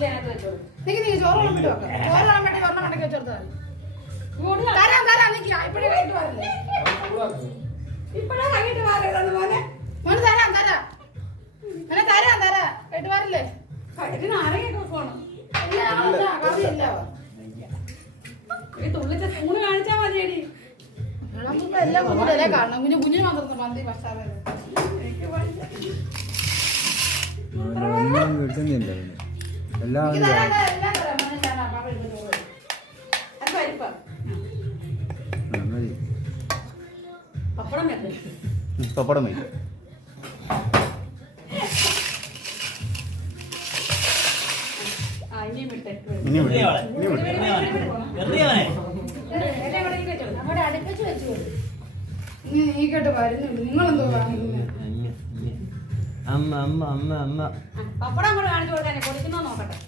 നീ ചോറ് വേണ്ടി വെക്കാം. ചോറ് വേണം വേണ്ടി ഒരെണ്ണം കണക്കി വെച്ചെടുത്താൽ മതി. തരാം തരാം നിൽക്കുക. ഇപ്പോഴേ കഴിഞ്ഞിട്ട് പാടില്ലേ? ഇപ്പോഴേ കഴിഞ്ഞിട്ട് പാടില്ല മോനെ. മോനെ തരാം തരാം. മോനെ തരാം തരാം. കഴിഞ്ഞിട്ട് പാടില്ലേ? കഴിക്കുന്ന ആരെയൊക്കെ പോകണം. കറിയില്ല. ഈ തുള്ളിച്ച സ്പൂണ് കാണിച്ചാൽ മതിയടി. നമുക്ക് എല്ലാം കുഞ്ഞിലല്ലേ കാണണം. പിന്നെ കുഞ്ഞിന് മാത്രം മന്തി മസാല പപ്പടം മതി. നീ കേട്ട് വരുന്നുണ്ട്. നിങ്ങളെന്തോ അമ്മ അമ്മ അമ്മ അമ്മ പപ്പടം കൂടെ കാണിച്ചു കൊടുക്കാൻ കൊടുക്കുന്നോ നോക്കട്ടെ.